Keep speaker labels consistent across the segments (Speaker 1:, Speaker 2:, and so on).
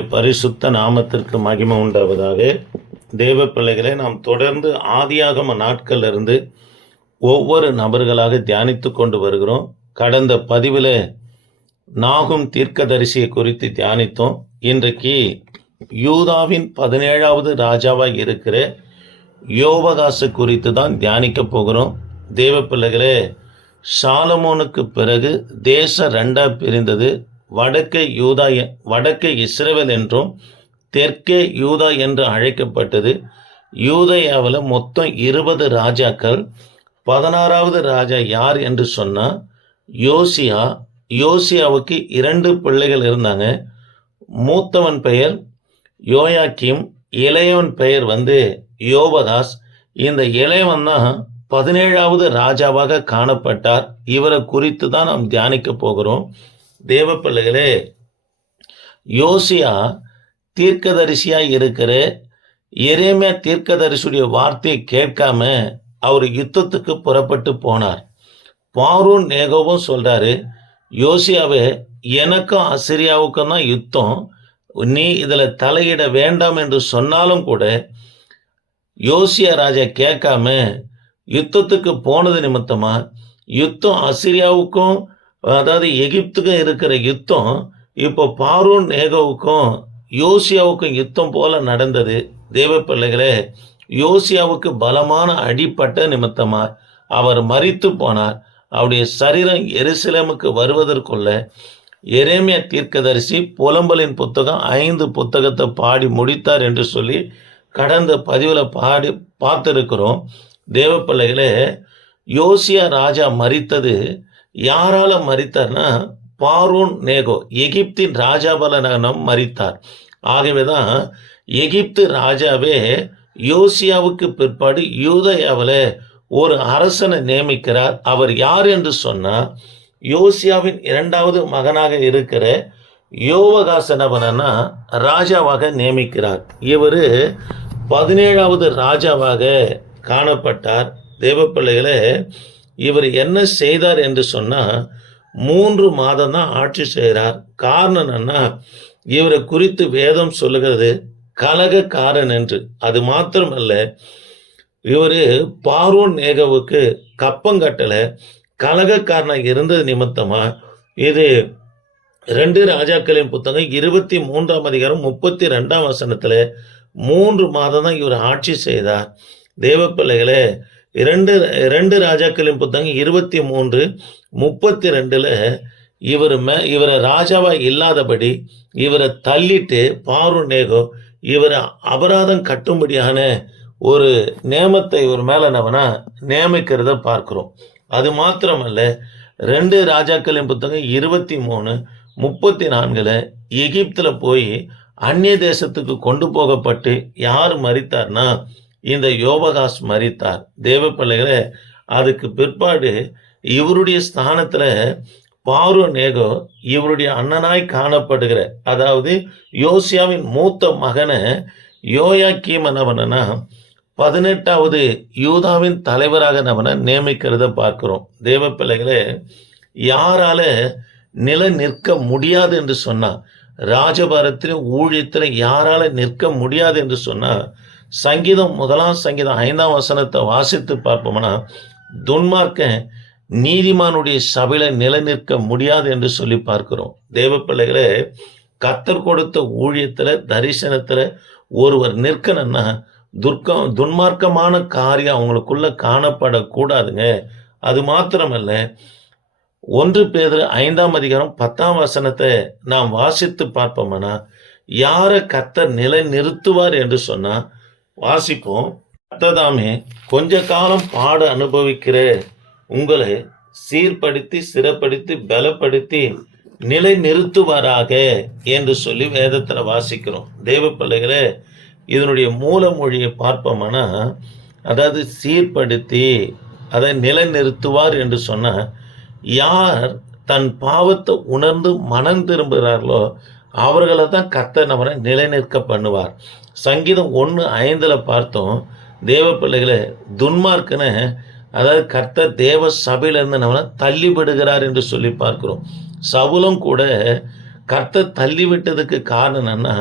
Speaker 1: பரிசுத்த நாமத்திற்கு மகிமை உண்டாவதாக. தேவ பிள்ளைகளை நாம் தொடர்ந்து ஆதியாகம நாட்கள்ல இருந்து ஒவ்வொரு நபர்களாக தியானித்து கொண்டு வருகிறோம். கடந்த பதிவில் நாகும் தீர்க்கதரிசியை குறித்து தியானித்தோம். இன்றைக்கு யூதாவின் பதினேழாவது ராஜாவாக இருக்கிற யோபகாசு குறித்து தான் தியானிக்க போகிறோம். தேவ பிள்ளைகளே சாலமோனுக்கு பிறகு தேசம் ரெண்டாக பிரிந்தது. வடக்கே யூதா எ- வடக்கே இஸ்ரேல் என்றும் தெற்கே யூதா என்று அழைக்கப்பட்டது. யூதயாவில் மொத்தம் இருபது ராஜாக்கள். பதினாறாவது ராஜா யார் என்று சொன்னால் யோசியா. யோசியாவுக்கு இரண்டு பிள்ளைகள் இருந்தாங்க. மூத்தவன் பெயர் யோயாக்கிம் இளையவன் பெயர் வந்து யோபதாஸ். இந்த இளையவன் தான் பதினேழாவது ராஜாவாக காணப்பட்டார். இவரை குறித்து தான் நாம் தியானிக்க போகிறோம். தேவ பிள்ளைகளே யோசியா தீர்க்கதரிசியாக இருக்கிற எரேமியா தீர்க்கதரிசியுடைய வார்த்தையை கேட்காம அவர் யுத்தத்துக்கு புறப்பட்டு போனார். பாரூன் நேகோவும் சொல்கிறாரு யோசியாவே எனக்கும் அசிரியாவுக்கும் தான் யுத்தம். நீ இதில் தலையிட வேண்டாம் என்று சொன்னாலும் கூட யோசியா ராஜா கேட்காம யுத்தத்துக்கு போனது நிமித்தமாக யுத்தம் அசிரியாவுக்கும் அதாவது எகிப்துக்கும் இருக்கிற யுத்தம் இப்போ பாரூன் நேகோவுக்கும் யோசியாவுக்கும் யுத்தம் போல நடந்தது. தேவ பிள்ளைகளே யோசியாவுக்கு பலமான அடிப்பட்ட நிமித்தமா அவர் மறித்து போனார். அவருடைய சரீரம் எருசலேமுக்கு வருவதற்குள்ள எரேமிய தீர்க்கதரிசி புலம்பலின் புத்தகம் ஐந்து புத்தகத்தை பாடி முடித்தார் என்று சொல்லி கடந்த பதிவில் பாடி பார்த்துருக்கிறோம். தேவ பிள்ளைகளே யோசியா ராஜா மறித்தது யாரால மறித்தார்னா பாரோன் நேகோ எகிப்தின் ராஜாவால் நகனம் மறித்தார் ஆகவே தான் எகிப்து ராஜாவே யோசியாவுக்கு பிற்பாடு யூதயாவில் ஒரு அரசனை நியமிக்கிறார். அவர் யார் என்று சொன்னால் யோசியாவின் இரண்டாவது மகனாக இருக்கிற யோவகாசனவனா ராஜாவாக நியமிக்கிறார். இவர் பதினேழாவது ராஜாவாக காணப்பட்டார். தேவப்பிள்ளைகளே இவர் என்ன செய்தார் என்று சொன்னால் மூன்று மாதம் தான் ஆட்சி செய்கிறார். காரணம் என்னன்னா இவரை குறித்து வேதம் சொல்லுகிறது கலகக்காரன் என்று. அது மாத்திரமல்ல இவர் பார்வோன் நேகவுக்கு கப்பங்கட்டலை கலகக்காரனாக இருந்தது நிமித்தமா இது ரெண்டு ராஜாக்களின் புத்தகம் இருபத்தி மூன்றாம் அதிகாரம் முப்பத்தி ரெண்டாம் வசனத்தில் மூன்று மாதம் தான் இவர் ஆட்சி செய்தார். தேவ பிள்ளைகளே இரண்டு இரண்டு ராஜாக்களின் புத்தகம் இருபத்தி மூன்று முப்பத்தி ரெண்டில் இவர் மே இவரை ராஜாவாக இல்லாதபடி இவரை தள்ளிட்டு பாரு நேகோ இவரை அபராதம் கட்டும்படியான ஒரு நேமத்தை இவர் மேலே நம்மனா நியமிக்கிறத பார்க்குறோம். அது மாத்திரமல்ல ரெண்டு ராஜாக்களின் புத்தகம் இருபத்தி மூணு முப்பத்தி நான்கில் எகிப்தில் போய் அந்நிய தேசத்துக்கு கொண்டு போகப்பட்டு யார் மறித்தார்னா இந்த யோபகாஸ் மறித்தார் தேவ பிள்ளைகளே அதுக்கு பிற்பாடு இவருடைய ஸ்தானத்தில் பாரு நேகோ இவருடைய அண்ணனாய் காணப்படுகிற அதாவது யோசியாவின் மூத்த மகனை யோயாக்கீம் என்னவனா பதினெட்டாவது யூதாவின் தலைவராக நம்மனை நியமிக்கிறத பார்க்கிறோம். தேவ பிள்ளைகளே யாரால நில நிற்க முடியாது என்று சொன்னா ராஜபாரத்திலும் ஊழியத்தில் யாரால நிற்க முடியாது என்று சொன்னா சங்கீதம் முதலாம் சங்கீதம் ஐந்தாம் வசனத்தை வாசித்து பார்ப்போம்னா துன்மார்க்க நீதிமானுடைய சபையில நிலை நிற்க முடியாது என்று சொல்லி பார்க்கிறோம். தேவ பிள்ளைகளே கத்தர் கொடுத்த ஊழியத்தில் தரிசனத்தில் ஒருவர் நிற்கணும்னா துர்க்கம் துன்மார்க்கமான காரியம் அவங்களுக்குள்ள காணப்படக்கூடாதுங்க. அது மாத்திரமல்ல ஒன்று பேர் ஐந்தாம் அதிகாரம் பத்தாம் வசனத்தை நாம் வாசித்து பார்ப்போம்னா யாரை கத்தர் நிலை நிறுத்துவார் என்று சொன்னால் வாசிப்போம். கத்ததாமே கொஞ்ச காலம் பாட அனுபவிக்கிற உங்களை சீர்படுத்தி சிறப்படுத்தி பலப்படுத்தி நிலை நிறுத்துவாராக என்று சொல்லி வேதத்தில் வாசிக்கிறோம். தேவ பிள்ளைகளே இதனுடைய மூல மொழியை பார்ப்போம்னா அதாவது சீர்படுத்தி அதை நிலைநிறுத்துவார் என்று சொன்ன யார் தன் பாவத்தை உணர்ந்து மனம் திரும்புகிறார்களோ அவர்களை தான் கர்த்தர் நம்மளை நிலைநிற்க பண்ணுவார். சங்கீதம் ஒன்று ஐந்தில் பார்த்தோம் தேவ பிள்ளைகளை துன்மார்க்குன்னு அதாவது கர்த்தர் தேவ சபையிலிருந்து நம்மளை தள்ளிவிடுகிறார் என்று சொல்லி பார்க்கிறோம். சவுலும் கூட கர்த்தர் தள்ளிவிட்டதுக்கு காரணம் என்னன்னா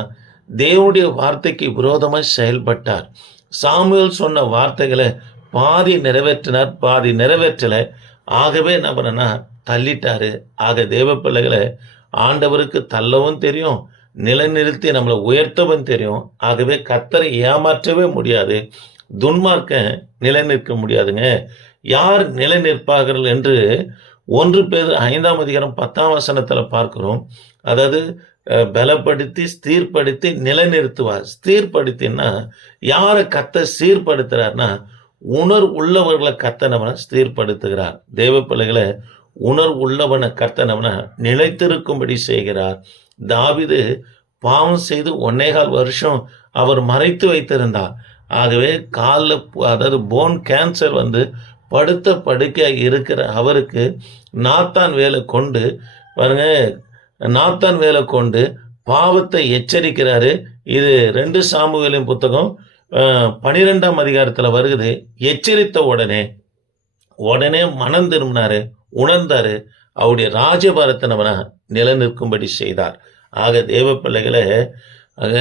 Speaker 1: தேவனுடைய வார்த்தைக்கு விரோதமாக செயல்பட்டார். சாமுவேல் சொன்ன வார்த்தைகளை பாதி நிறைவேற்றினார் பாதி நிறைவேற்றலை. ஆகவே என்ன பண்ணனா தள்ளிட்டாரு. ஆக தேவ பிள்ளைகளை ஆண்டவருக்கு தள்ளவும் தெரியும் நிலைநிறுத்தி நம்மளை உயர்த்தவும் தெரியும். ஆகவே கத்தரை ஏமாற்றவே முடியாது துன்மார்க்க நிலை நிற்க முடியாதுங்க. யார் நிலை நிற்பார்கள் என்று ஒன்று பேர் ஐந்தாம் அதிகாரம் பத்தாம் வசனத்தில் பார்க்குறோம். அதாவது பலப்படுத்தி ஸ்தீர்படுத்தி நிலைநிறுத்துவார். ஸ்தீர்படுத்தினா யாரை கத்த சீர்படுத்துகிறார்னா உணர் உள்ளவர்களை கத்தனவனை ஸ்தீர்படுத்துகிறார் தேவ பிள்ளைகளை உணர்வுள்ளவன உள்ளவனை கத்தனவனை நிலைத்திருக்கும்படி செய்கிறார். தாவிது பாவம் செய்து ஒன்னேகால் வருஷம் அவர் மறைத்து வைத்திருந்தார். ஆகவே காலில் அதாவது போன் கேன்சர் வந்து படுத்த படுக்கையாக இருக்கிற அவருக்கு நாத்தான் வேலை கொண்டு பாருங்க நாத்தான் வேலை கொண்டு பாவத்தை எச்சரிக்கிறாரு. இது ரெண்டு சாமுவேலின் புத்தகம் பனிரெண்டாம் அதிகாரத்தில் வருகுது. எச்சரித்த உடனே உடனே மனம் திரும்பினாரு. உணர்ந்தாரு. அவருடைய ராஜபாரத்தை நம்ம நிலநிற்கும்படி செய்தார். ஆக தேவ பிள்ளைகளை ஆக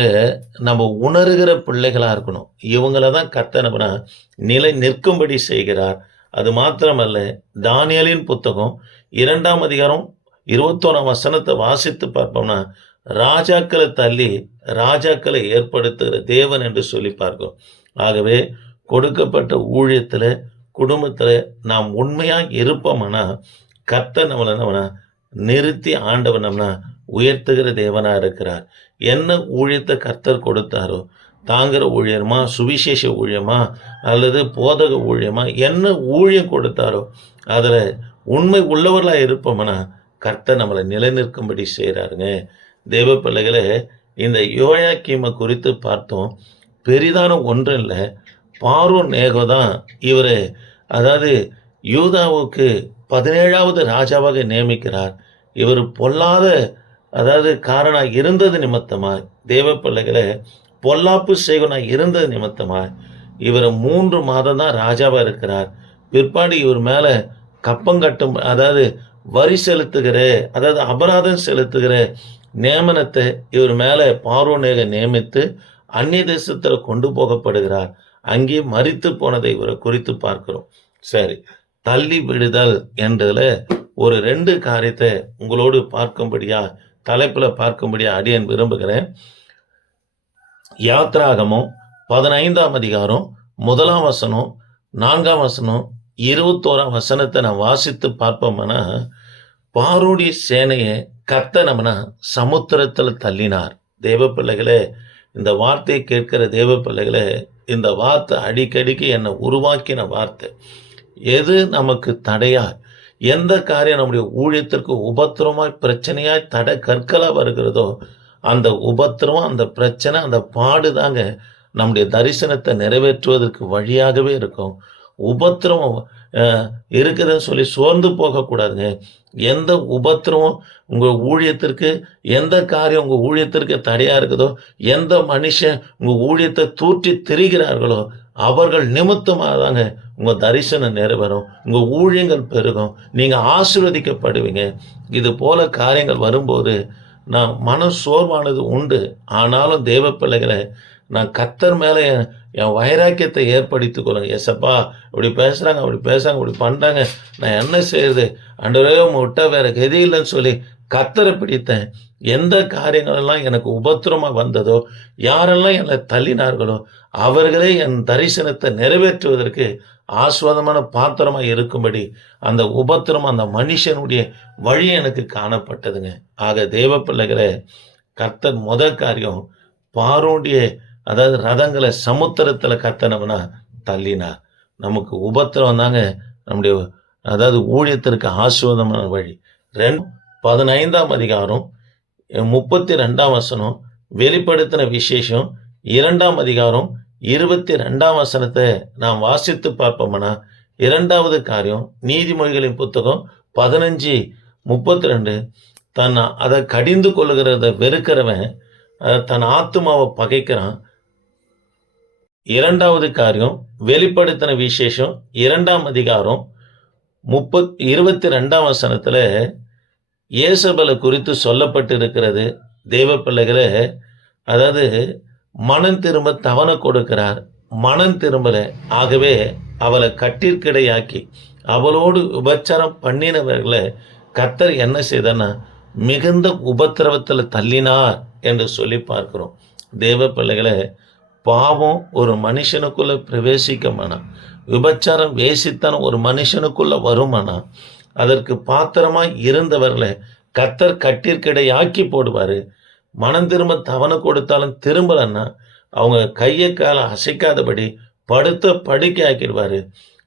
Speaker 1: நம்ம உணர்கிற பிள்ளைகளாக இருக்கணும். இவங்கள தான் கத்த நிலை நிற்கும்படி செய்கிறார். அது மாத்திரமல்ல தானியலின் புத்தகம் இரண்டாம் அதிகாரம் இருபத்தோராம் வசனத்தை வாசித்து பார்ப்போம்னா ராஜாக்களை தள்ளி ராஜாக்களை ஏற்படுத்துகிற தேவன் என்று சொல்லி பார்க்கும். ஆகவே கொடுக்கப்பட்ட ஊழியத்தில் குடும்பத்தில் நாம் உண்மையாக இருப்போம்னா கர்த்தர் நம்மளை நம்ம நிறுத்தி ஆண்டவன் நம்மனா உயர்த்துகிற தேவனாக இருக்கிறார். என்ன ஊழியத்தை கர்த்தர் கொடுத்தாரோ தாங்கிற ஊழியமா சுவிசேஷ ஊழியமா அல்லது போதக ஊழியமா என்ன ஊழியம் கொடுத்தாரோ அதில் உண்மை உள்ளவர்களாக இருப்போம்னா கர்த்தர் நம்மளை நிலைநிற்கும்படி செய்கிறாருங்க தேவ பிள்ளைகளே இந்த யோயாக்கீமை குறித்து பார்த்தோம். பெரிதான ஒன்றும் இல்லை. பார்வோன் நேகோ தான் இவர் அதாவது யூதாவுக்கு பதினேழாவது ராஜாவாக நியமிக்கிறார். இவர் பொல்லாத அதாவது காரணம் இருந்தது நிமித்தமாய் தேவ பிள்ளைகளை பொல்லாப்பு செய்வனாக இருந்தது நிமித்தமாய் இவர் மூன்று மாதம் தான் ராஜாவாக இருக்கிறார். பிற்பாடு இவர் மேலே கப்பங்கட்டும் அதாவது வரி செலுத்துகிற அதாவது அபராதம் செலுத்துகிற நியமனத்தை இவர் மேலே பார்வோனேக நியமித்து அந்நிய தேசத்தில் கொண்டு போகப்படுகிறார். அங்கே மறித்து போனதை இவரை குறித்து பார்க்கிறோம். சரி தள்ளி விடுதல் என்றதுல ஒரு ரெண்டு காரியத்தை உங்களோடு பார்க்கும்படியா தலைப்பில் பார்க்கும்படியா அடியன் விரும்புகிறேன். யாத்ராகமும் பதினைந்தாம் அதிகாரம் முதலாம் வசனம் நான்காம் வசனம் இருபத்தோராம் வசனத்தை நான் வாசித்து பார்ப்போம்னா பாருடைய சேனையை கத்த நம்மனா சமுத்திரத்தில் தள்ளினார். தேவ பிள்ளைகளே இந்த வார்த்தையை கேட்கிற தேவ பிள்ளைகளே இந்த வார்த்தை அடிக்கடிக்கு என்னை உருவாக்கின வார்த்தை. எது நமக்கு தடையா? எந்த காரியம் நம்முடைய ஊழியத்திற்கு உபத்திரமாய் பிரச்சனையாய் தடை கற்களாக வருகிறதோ அந்த உபத்திரம் அந்த பிரச்சனை அந்த பாடு தாங்க நம்முடைய தரிசனத்தை நிறைவேற்றுவதற்கு வழியாகவே இருக்கும். உபத்திரவம் அஹ், இருக்குதுன்னு சொல்லி சோர்ந்து போகக்கூடாதுங்க. எந்த உபத்திரமும் உங்கள் ஊழியத்திற்கு எந்த காரியம் உங்கள் ஊழியத்திற்கு தடையாக இருக்குதோ எந்த மனுஷன் உங்கள் ஊழியத்தை தூற்றி திரிகிறார்களோ அவர்கள் நிமித்தமாக தாங்க உங்கள் தரிசனம் நிறைவேறும். உங்கள் ஊழியங்கள் பெருகும். நீங்கள் ஆசீர்வதிக்கப்படுவீங்க. இது போல காரியங்கள் வரும்போது நான் மன சோர்வானது உண்டு. ஆனாலும் தேவ பிள்ளைகளை நான் கத்தர் மேலே என் என் வைராக்கியத்தை ஏற்படுத்தி கொள்ளுங்க. எசப்பா இப்படி பேசுகிறாங்க அப்படி பேசுகிறாங்க இப்படி பண்ணுறாங்க நான் என்ன செய்யறது அன்றவே விட்டா வேற கதி இல்லைன்னு சொல்லி கத்தரை பிடித்தேன். எந்த காரியங்களெல்லாம் எனக்கு உபத்திரமாக வந்ததோ யாரெல்லாம் என்னை தள்ளினார்களோ அவர்களே என் தரிசனத்தை நிறைவேற்றுவதற்கு ஆஸ்வாதமான பாத்திரமாக இருக்கும்படி அந்த உபத்திரம் அந்த மனுஷனுடைய வழி எனக்கு காணப்பட்டதுங்க. ஆக தேவ பிள்ளைகளை கர்த்தர் முத காரியம் பாரோடைய அதாவது ரதங்களை சமுத்திரத்தில் கத்தனம்னா தள்ளினார் நமக்கு உபத்திரம் தாங்க நம்முடைய அதாவது ஊழியத்திற்கு ஆசுவாதமான வழி. ரெண்டு பதினைந்தாம் அதிகாரம் முப்பத்தி ரெண்டாம் வசனம் வெளிப்படுத்தின விசேஷம் இரண்டாம் அதிகாரம் இருபத்தி ரெண்டாம் வசனத்தை நாம் வாசித்து பார்ப்போம்னா இரண்டாவது காரியம் நீதிமொழிகளின் புத்தகம் பதினஞ்சு முப்பத்தி ரெண்டு தன் அதை கடிந்து கொள்கிறத வெறுக்கிறவன் தன் ஆத்துமாவை பகைக்கிறான் இரண்டாவது காரியம் வெளிப்படுத்தின விசேஷம் இரண்டாம் அதிகாரம் முப்பத் இருபத்தி ரெண்டாம் வசனத்தில் இயேசபலை குறித்து சொல்லப்பட்டிருக்கிறது. தெய்வ பிள்ளைகளை அதாவது மனம் திரும்ப தவணை கொடுக்கிறார். மனம் திரும்பலை. ஆகவே அவளை கட்டிற்கிடையாக்கி அவளோடு உபச்சாரம் பண்ணினவர்களை கத்தர் என்ன செய்தனா மிகுந்த உபத்திரவத்தில் தள்ளினார் என்று சொல்லி பார்க்கிறோம். தேவ பிள்ளைகளை பாவம் ஒரு மனுஷனுக்குள்ளே பிரவேசிக்கமானா? விபச்சாரம் வேசித்தனம் ஒரு மனுஷனுக்குள்ளே வருமானா? அதற்கு பாத்திரமாக இருந்தவர்களை கத்தர் கட்டிற்கிடையாக்கி போடுவார். மனம் திரும்ப தவணை கொடுத்தாலும் திரும்பலன்னா அவங்க கையை காலை அசைக்காதபடி படுத்த படுக்கை ஆக்கிடுவார்.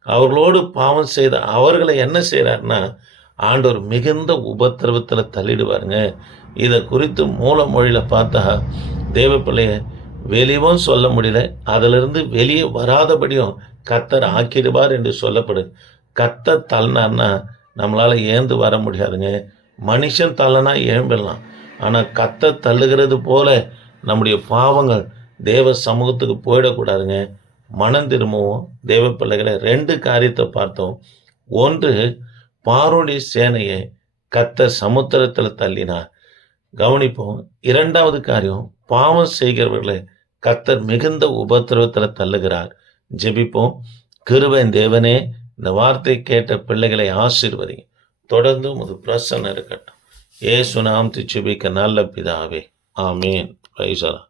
Speaker 1: அவர்களோடு பாவம் செய்த அவர்களை என்ன செய்கிறாருன்னா ஆண்டவர் மிகுந்த உபத்திரவத்தில் தள்ளிடுவாருங்க. இதை குறித்து மூல மொழியில் பார்த்தா தேவ பிள்ளைய வெளியவும் சொல்ல முடியல. அதிலிருந்து வெளியே வராதபடியும் கத்தர் ஆக்கிடுவார் என்று சொல்லப்படுது கத்தர் தள்ளனார்னா நம்மளால் ஏந்து வர முடியாதுங்க. மனுஷன் தள்ளனா ஏம்பிடலாம். ஆனால் கத்த தள்ளுகிறது போல நம்முடைய பாவங்கள் தேவ சமூகத்துக்கு போயிடக்கூடாதுங்க. மனம் திரும்பவும் தேவ பிள்ளைகளை ரெண்டு காரியத்தை பார்த்தோம். ஒன்று பாரோடி சேனையை கத்த சமுத்திரத்தில் தள்ளினார். கவனிப்போம் இரண்டாவது காரியம் பாவம் செய்கிறவர்களை கர்த்தர் மிகுந்த உபத்திரவத்தில் தள்ளுகிறார். ஜெபிப்போம். கிருபன் தேவனே இந்த வார்த்தை கேட்ட பிள்ளைகளை ஆசீர்வதி தொடர்ந்து உமது பிரசன்னம் இருக்கட்டும். ஏசு சுனாம் திச்சுபிக்க நல்ல பிதாவே. ஆமீன். பைசலா